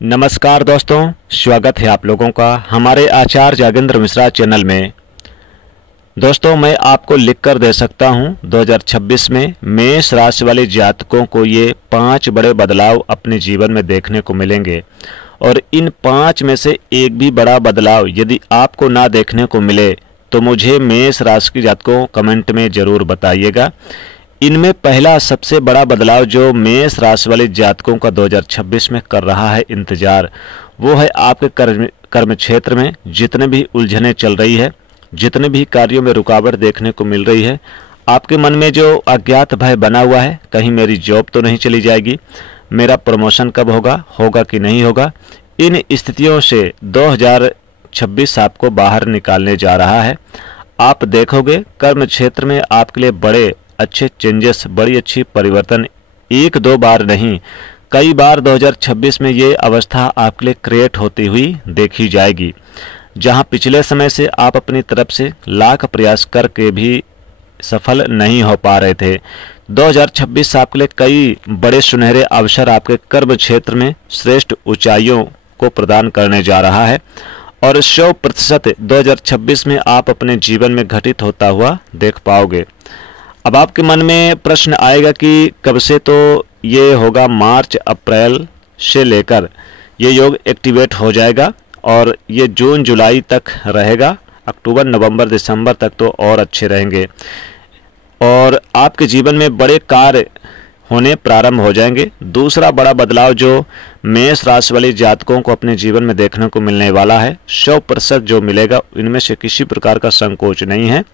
नमस्कार दोस्तों, स्वागत है आप लोगों का हमारे आचार्य जागेंद्र मिश्रा चैनल में। दोस्तों, मैं आपको लिख कर दे सकता हूं 2026 में मेष राशि वाले जातकों को ये 5 बड़े बदलाव अपने जीवन में देखने को मिलेंगे और इन 5 में से एक भी बड़ा बदलाव यदि आपको ना देखने को मिले तो मुझे मेष राशि के जातकों कमेंट में ज़रूर बताइएगा। इनमें पहला सबसे बड़ा बदलाव जो मेष राशि वाले जातकों का 2026 में कर रहा है इंतजार, वो है आपके कर्म क्षेत्र में जितने भी उलझनें चल रही है, जितने भी कार्यों में रुकावट देखने को मिल रही है, आपके मन में जो अज्ञात भय बना हुआ है, कहीं मेरी जॉब तो नहीं चली जाएगी, मेरा प्रमोशन कब होगा कि नहीं होगा, इन स्थितियों से 2026 आपको बाहर निकालने जा रहा है। आप देखोगे कर्म क्षेत्र में आपके लिए बड़े अच्छे चेंजेस, बड़ी अच्छी परिवर्तन एक दो बार नहीं, कई बार 2026 में ये अवस्था आपके लिए क्रिएट होती हुई देखी जाएगी। जहां पिछले समय से आप अपनी तरफ से लाख प्रयास करके भी सफल नहीं हो पा रहे थे, 2026 आपके लिए कई बड़े सुनहरे अवसर आपके कर्म क्षेत्र में श्रेष्ठ ऊंचाइयों को प्रदान करने जा रहा है और 100% 2026 में आप अपने जीवन में घटित होता हुआ देख पाओगे। अब आपके मन में प्रश्न आएगा कि कब से, तो ये होगा मार्च अप्रैल से लेकर ये योग एक्टिवेट हो जाएगा और ये जून जुलाई तक रहेगा, अक्टूबर नवंबर दिसंबर तक तो और अच्छे रहेंगे और आपके जीवन में बड़े कार्य होने प्रारंभ हो जाएंगे। दूसरा बड़ा बदलाव जो मेष राशि वाले जातकों को अपने जीवन में देखने को मिलने वाला है, 100% जो मिलेगा, इनमें से किसी प्रकार का संकोच नहीं है।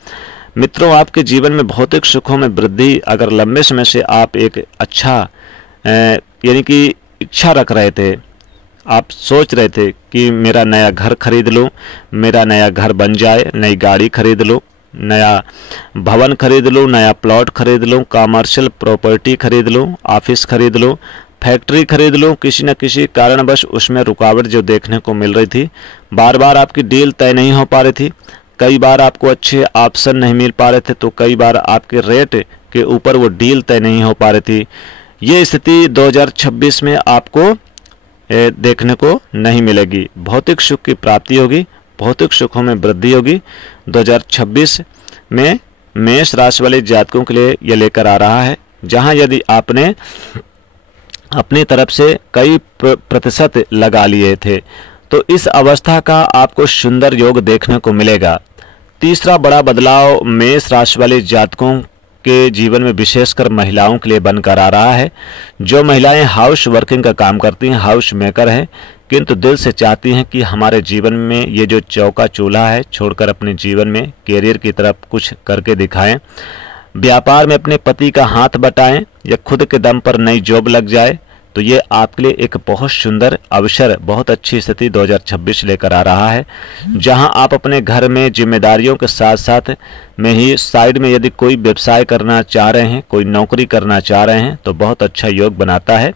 मित्रों, आपके जीवन में भौतिक सुखों में वृद्धि, अगर लंबे समय से आप एक अच्छा यानी कि इच्छा रख रहे थे, आप सोच रहे थे कि मेरा नया घर खरीद लूं, मेरा नया घर बन जाए, नई गाड़ी खरीद लूं, नया भवन खरीद लूं, नया प्लॉट खरीद लूं, कमर्शियल प्रॉपर्टी खरीद लूं, ऑफिस खरीद लूं, फैक्ट्री खरीद लूं, किसी न किसी कारणवश उसमें रुकावट जो देखने को मिल रही थी, बार बार आपकी डील तय नहीं हो पा रही थी, कई बार आपको अच्छे ऑप्शन नहीं मिल पा रहे थे, तो कई बार आपके रेट के ऊपर वो डील तय नहीं हो पा रही थी। ये स्थिति 2026 में आपको देखने को नहीं मिलेगी। भौतिक सुख की प्राप्ति होगी, भौतिक सुखों में वृद्धि होगी। 2026 में मेष राशि वाले जातकों के लिए ये लेकर आ रहा है, जहां यदि आपने अपनी तरफ से कई प्रतिशत लगा लिए थे तो इस अवस्था का आपको सुंदर योग देखने को मिलेगा। तीसरा बड़ा बदलाव मेष राशि वाले जातकों के जीवन में विशेषकर महिलाओं के लिए बनकर आ रहा है। जो महिलाएं हाउस वर्किंग का काम करती हैं, हाउस मेकर हैं, किंतु दिल से चाहती हैं कि हमारे जीवन में ये जो चौका चूल्हा है छोड़कर अपने जीवन में कैरियर की तरफ कुछ करके दिखाएं, व्यापार में अपने पति का हाथ बटाएं या खुद के दम पर नई जॉब लग जाए, तो ये आपके लिए एक बहुत सुंदर अवसर, बहुत अच्छी स्थिति 2026 लेकर आ रहा है। जहां आप अपने घर में जिम्मेदारियों के साथ साथ में ही साइड में यदि कोई व्यवसाय करना चाह रहे हैं, कोई नौकरी करना चाह रहे हैं, तो बहुत अच्छा योग बनाता है।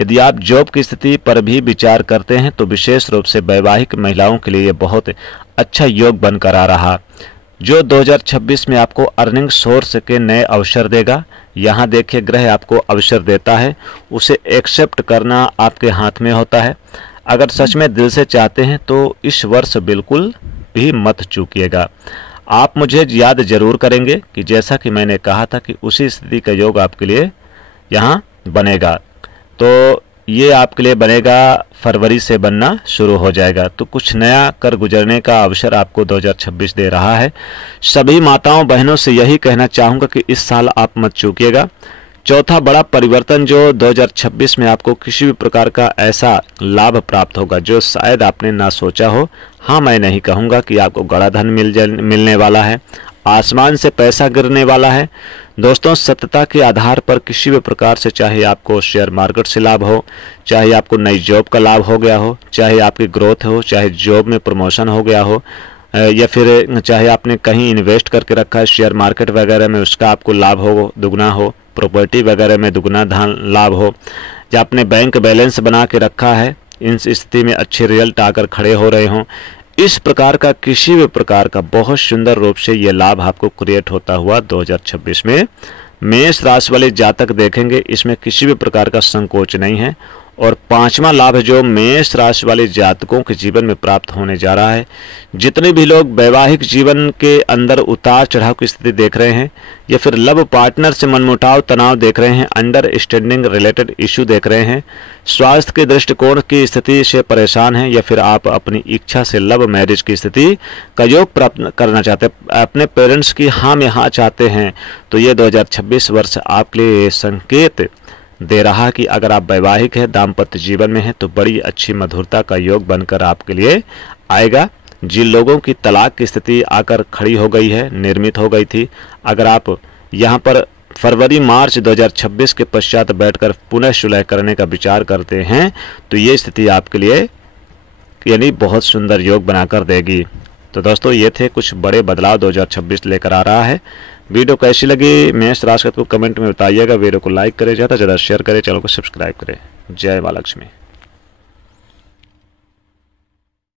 यदि आप जॉब की स्थिति पर भी विचार करते हैं तो विशेष रूप से वैवाहिक महिलाओं के लिए ये बहुत अच्छा योग बनकर आ रहा, जो 2026 में आपको अर्निंग सोर्स के नए अवसर देगा। यहाँ देखिए, ग्रह आपको अवसर देता है, उसे एक्सेप्ट करना आपके हाथ में होता है। अगर सच में दिल से चाहते हैं तो इस वर्ष बिल्कुल भी मत चूकिएगा। आप मुझे याद जरूर करेंगे कि जैसा कि मैंने कहा था कि उसी स्थिति का योग आपके लिए यहाँ बनेगा, तो ये आपके लिए बनेगा, फरवरी से बनना शुरू हो जाएगा। तो कुछ नया कर गुजरने का अवसर आपको 2026 दे रहा है। सभी माताओं बहनों से यही कहना चाहूँगा कि इस साल आप मत चूकिएगा। चौथा बड़ा परिवर्तन जो 2026 में आपको किसी भी प्रकार का ऐसा लाभ प्राप्त होगा जो शायद आपने ना सोचा हो। हाँ, मैं नहीं कहूँगा कि आपको गड़ा धन मिलने वाला है, आसमान से पैसा गिरने वाला है। दोस्तों, सत्यता के आधार पर किसी भी प्रकार से, चाहे आपको शेयर मार्केट से लाभ हो, चाहे आपको नई जॉब का लाभ हो गया हो, चाहे आपकी ग्रोथ हो, चाहे जॉब में प्रमोशन हो गया हो, या फिर चाहे आपने कहीं इन्वेस्ट करके रखा है शेयर मार्केट वगैरह में, उसका आपको लाभ हो, दुगना हो, प्रॉपर्टी वगैरह में दुगना धन लाभ हो, या आपने बैंक बैलेंस बना के रखा है, इन स्थिति में अच्छे रिजल्ट आकर खड़े हो रहे हों, इस प्रकार का किसी भी प्रकार का बहुत सुंदर रूप से ये लाभ आपको क्रिएट होता हुआ 2026 में मेष राशि वाले जातक देखेंगे। इसमें किसी भी प्रकार का संकोच नहीं है और पांचवा लाभ जो मेष राशि वाले जातकों के जीवन में प्राप्त होने जा रहा है, जितने भी लोग वैवाहिक जीवन के अंदर उतार चढ़ाव की स्थिति देख रहे हैं या फिर लव पार्टनर से मनमुटाव तनाव देख रहे हैं, अंडरस्टैंडिंग रिलेटेड इशू देख रहे हैं, स्वास्थ्य के दृष्टिकोण की स्थिति से परेशान हैं या फिर आप अपनी इच्छा से लव मैरिज की स्थिति का योग प्राप्त करना चाहते हैं, अपने पेरेंट्स की हाँ में हाँ चाहते हैं, तो ये 2026 वर्ष आपके लिए संकेत दे रहा कि अगर आप वैवाहिक हैं, दाम्पत्य जीवन में हैं, तो बड़ी अच्छी मधुरता का योग बनकर आपके लिए आएगा। जिन लोगों की तलाक की स्थिति आकर खड़ी हो गई है, निर्मित हो गई थी, अगर आप यहाँ पर फरवरी मार्च 2026 के पश्चात बैठकर पुनः सुलह करने का विचार करते हैं, तो ये स्थिति आपके लिए यानी बहुत सुंदर योग बनाकर देगी। तो दोस्तों, ये थे कुछ बड़े बदलाव 2026 लेकर आ रहा है। वीडियो कैसी लगी मेष राशि को कमेंट में बताइएगा। वीडियो को लाइक करें, ज़्यादा से ज़्यादा शेयर करें, चैनल को सब्सक्राइब करें। जय माँ लक्ष्मी।